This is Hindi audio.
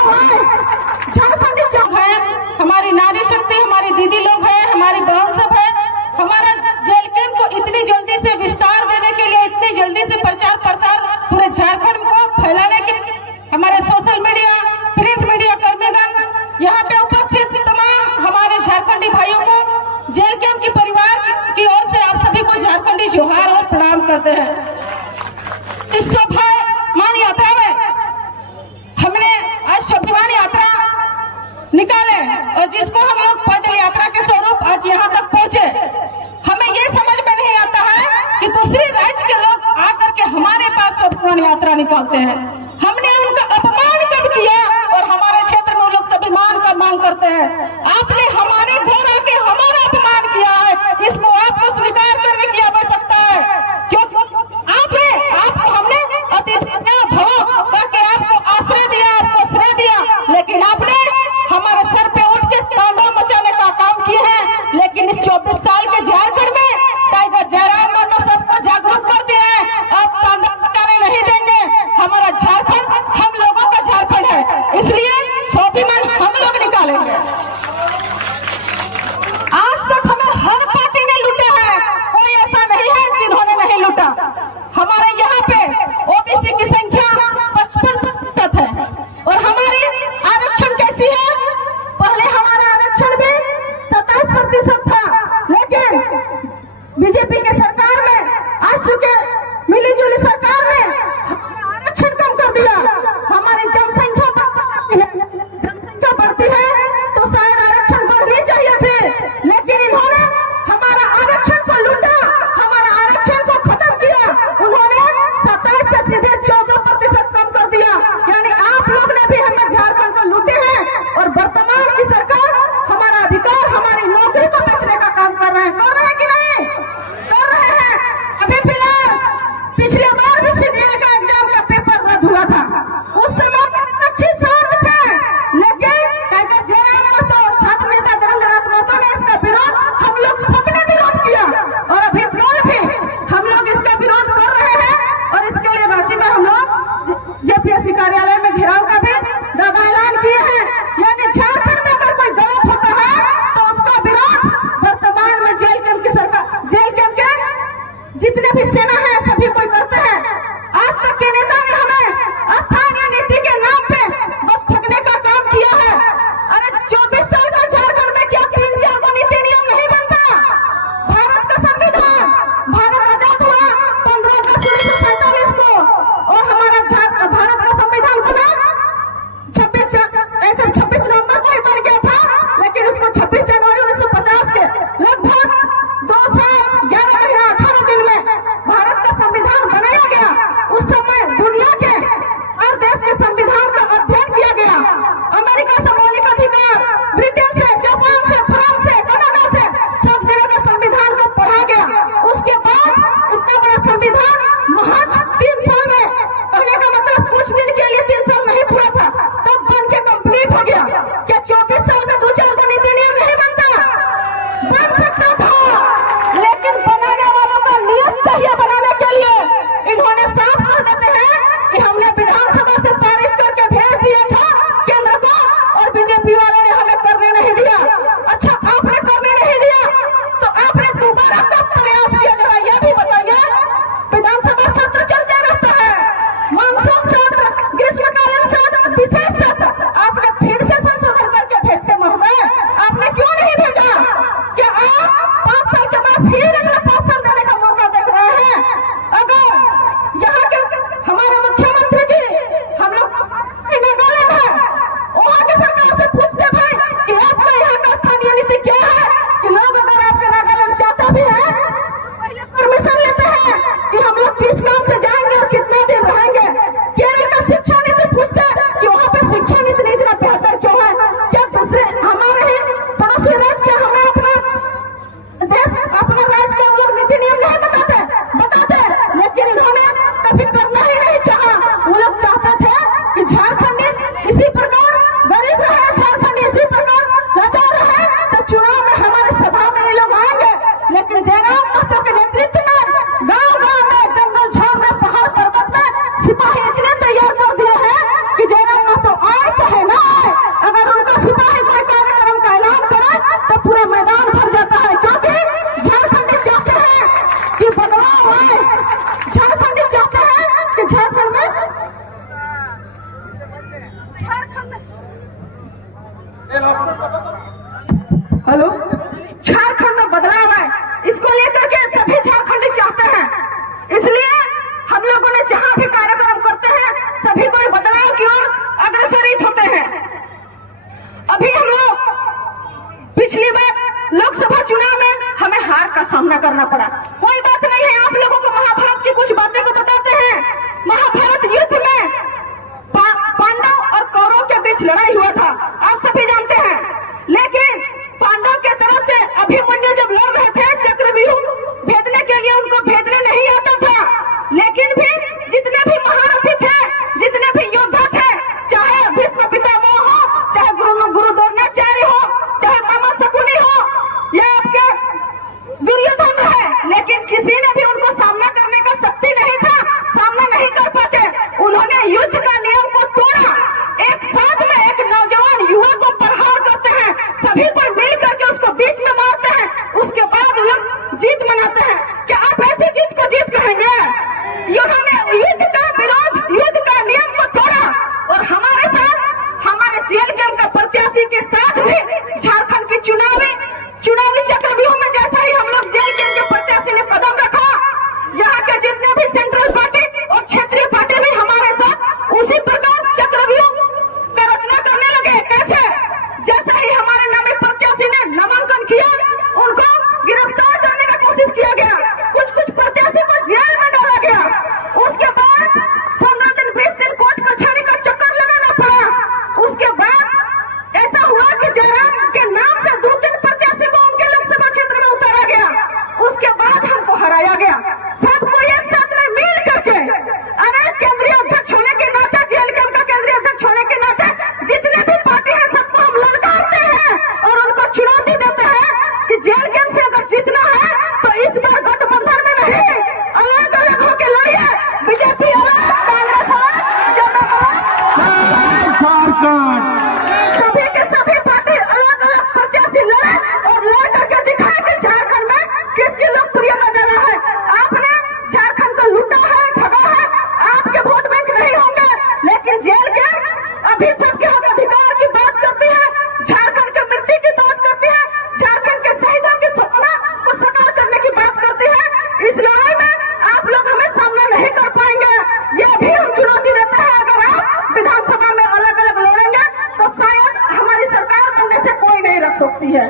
झारखंडी लोग हैं, हमारी नारी शक्ति, हमारी दीदी लोग हैं, हमारी बहन सब है। हमारा जेल कैंप को इतनी जल्दी से विस्तार देने के लिए, इतनी जल्दी से प्रचार प्रसार पूरे झारखंड को फैलाने के हमारे सोशल मीडिया, प्रिंट मीडिया कर्मीगण, यहाँ पे उपस्थित तमाम हमारे झारखंडी भाइयों को जेल कैंप के परिवार की ओर से आप सभी को झारखंडी जोहार और प्रणाम करते हैं। इस स्वाभिमान यात्रा में हमने आज स्वाभिमान यात्रा निकाले और जिसको हम लोग पैदल यात्रा के स्वरूप आज यहाँ तक पहुँचे। हमें ये समझ में नहीं आता है कि दूसरे राज्य के लोग आकर के हमारे पास स्वाभिमान यात्रा निकालते हैं। हमने उनका अपमान कब किया और हमारे क्षेत्र में वो लोग स्वाभिमान का मांग करते हैं। आपने हमारे घर आके हमारा अपमान किया है, इसको आपको स्वीकार करने की आवश्यकता है। क्यों आपको हमने अतिथि भव करके आपको आश्रय दिया, आपको श्रेय दिया, लेकिन आपने हमारे सर पे उठ के तांडव मचाने का काम किए हैं। लेकिन इस 24 साल के झारखंड में टाइगर जयराम ने तो सबको जागरूक कर दिया है, अब तांडव मचाने नहीं देंगे। हमारा झारखंड हम लोगों का झारखंड है, इसलिए स्वाभिमान हम लोग निकालेंगे। आज तक हमें हर पार्टी ने लूटा है, कोई ऐसा नहीं है जिन्होंने नहीं लूटा। हमारे यहाँ पे ओबीसी की संख्या 55% है और हमारी आरक्षण कैसी है? पहले हमारा आरक्षण भी 27% था, लेकिन बीजेपी के सरकार में, आज चुके मिली जुली सरकार ने हमारा आरक्षण कम कर दिया। हमारी जनसंख्या बढ़ती है तो शायद आरक्षण बढ़नी चाहिए थे, लेकिन इन्होंने हमारा आरक्षण को लूटा, हमारा आरक्षण को खत्म किया। उन्होंने 27 से सीधे 14% कम कर दिया। यानी आप लोग ने भी हमें झारखंड को लूटे हैं और वर्तमान की सरकार हमारा अधिकार, हमारी नौकरी को बेचने का काम कर रहे हैं कि नहीं? कर रहे हैं। अभी फिलहाल पिछले बार भी सीजीएल का एग्जाम का पेपर रद्द हुआ था, उस समय 25 साल थे, लेकिन टाइगर जयराम महतो, छात्र नेता धर्मनाथ महतो ने इसका विरोध, हम लोग सबने विरोध किया और अभी कोई भी हम लोग इसका विरोध कर रहे हैं। और इसके लिए रांची में हम लोग जेपीएससी कार्यालय में घेराव का भी दादा ऐलान किए हैं। यानी झारखंड में अगर कोई गलत होता है तो उसका विरोध वर्तमान में जेल कैंप की सरकार, जेल कैंप के जितने भी सेना है सभी कोई करते हैं। आज तक के नेता ने हमें स्थानीय नीति के नाम पे बस ठगने का काम किया है। अरे 24 साल का झारखंड में क्या 3-4 को नीति नियम नहीं बनता? भारत का संविधान, भारत आजाद हुआ 15 अगस्त 1947 को और हमारा भारत का संविधान बना 26 नवंबर को ही बन गया था, लेकिन उसको 26 जनवरी 1950 के लगभग 2 साल 11 महीना 18 दिन में भारत का संविधान बनाया गया। उस समय दुनिया के हर देश के संविधान का अध्ययन किया गया। अमेरिका से मौलिक अधिकार, ब्रिटेन से, जापान से, फ्रांस से, कनाडा से, सब जगह का संविधान को पढ़ा गया। उसके बाद इतना बड़ा संविधान महज 3 साल में, कहने का मतलब कुछ दिन के लिए 3 साल नहीं पूरा था, तब बन के कंप्लीट हो गया। हेलो, झारखंड में बदलाव है, इसको लेकर के सभी झारखंडी चाहते हैं। इसलिए हम लोगों ने जहां भी कार्यक्रम करते हैं सभी कोई बदलाव की ओर अग्रसरित होते हैं। अभी हम लोग पिछली बार लोकसभा चुनाव में हमें हार का सामना करना पड़ा। कोई बात नहीं है, आप लोगों को महाभारत की कुछ बातें को बताते हैं। महाभारत युद्ध में पांडव और कौरव के बीच लड़ाई हुआ था, आप सभी जानते हैं। लेकिन पांडव के तरफ से अभिमन्यु जब लड़ रहे थे चक्रव्यूह भेदने के लिए, उनको भेदने नहीं आता था। लेकिन भी जितने भी महारथी थे, जितने भी योद्धा थे, चाहे भीष्म पितामह हो, चाहे गुरु द्रोणाचार्य हो, चाहे मामा शकुनी हो या आपके दुर्योधन है, लेकिन किसी ने भी उनको सामना करने का शक्ति नहीं था, सामना नहीं कर पाते। उन्होंने युद्ध का नियम को तोड़ा। एक साथ में एक नौजवान युवा को प्रहार करते हैं, सभी को मिल करके उसको बीच में मारते हैं, उसके बाद लोग जीत मनाते हैं। क्या आप ऐसी जीत को जीत कहेंगे? उन्होंने युद्ध का विरोध, युद्ध का नियम को तोड़ा। और हमारे साथ, हमारे जेएलकेएम का प्रत्याशी के साथ भी झारखंड की चुनावी चक्रव्यूह में जैसा ही हम लोग जेएलकेएम के प्रत्याशी ने कदम रखा, यहाँ के जितने भी सेंट्रल पार्टी और क्षेत्रीय पार्टी भी हमारे साथ उसी प्रकार चक्रव्यूह का रचना करने लगे। कैसे? जैसा ही हमारे नामी प्रत्याशी ने नामांकन किया, उनको गिरफ्तार करने का कोशिश किया गया, कुछ प्रत्याशी को जेल में डाला गया। उसके बाद 15 दिन 20 दिन कोर्ट कचहरी का चक्कर लगाना पड़ा। उसके बाद ऐसा हुआ कि जयराम के नाम से 2-3 प्रत्याशी को उनके लोकसभा क्षेत्र में उतारा गया। उसके बाद हमको हराया गया, सबको एक साथ में मिल करके। अरे केंद्रीय अध्यक्ष होने के नाते, जेएलकेएम का केंद्रीय अध्यक्ष होने के नाते जितने भी पार्टी है सबको हम ललकारते हैं और उनको चुनौती देते हैं कि जेएलकेएम से अगर जीतना है तो इस बार गठबंधन में नहीं, अलग अलग होकर लड़िए। बीजेपी अलग, कांग्रेस अलग, जनता अलग, सभी के सभी पार्टी अलग अलग प्रत्याशी लड़े और लड़ करके दिखाए कि झारखंड में किसकी लोकप्रियता ज्यादा है। आपने झारखंड को लूटा है, ठगा है, आपके वोट बैंक नहीं होंगे। लेकिन जेएलकेएम अभी सबके हक अधिकार की बात करती है, झारखंड की मिट्टी की बात करती है, झारखंड के शहीदों के सपना को साकार करने की बात करती है। इस लड़ाई में आप लोग हमें सामना नहीं कर पाएंगे, ये भी हम चुनौती देते हैं। अगर आप विधानसभा में अलग अलग लड़ेंगे तो शायद हमारी सरकार बनने से कोई नहीं रख सकती है।